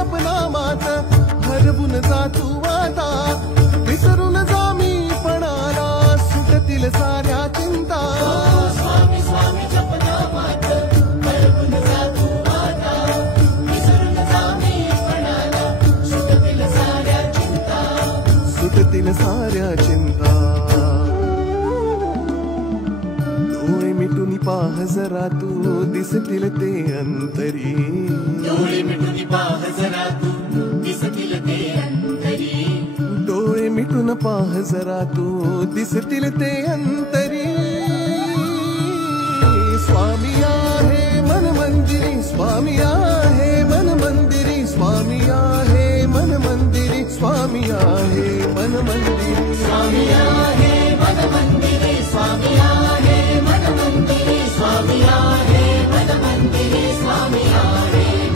जपनामात हरवून जा तू आता, विसरून जा मी पणाला सुटतील साऱ्या चिंता। स्वामी स्वामी जपनामात हरवून जा तू आता, विसरून जा मी पणाला सुटतील साऱ्या चिंता, सुटतील साऱ्या चिंता। डोळे मिटून पाह जरा तू दिसतील ते अंतरी, डोळे मिटून पाह जरा तू दिसतील ते अंतरी, डोळे मिटून पाह जरा तू दिसतील ते अंतरी। स्वामी आहे मन मंदिरी, स्वामी आहे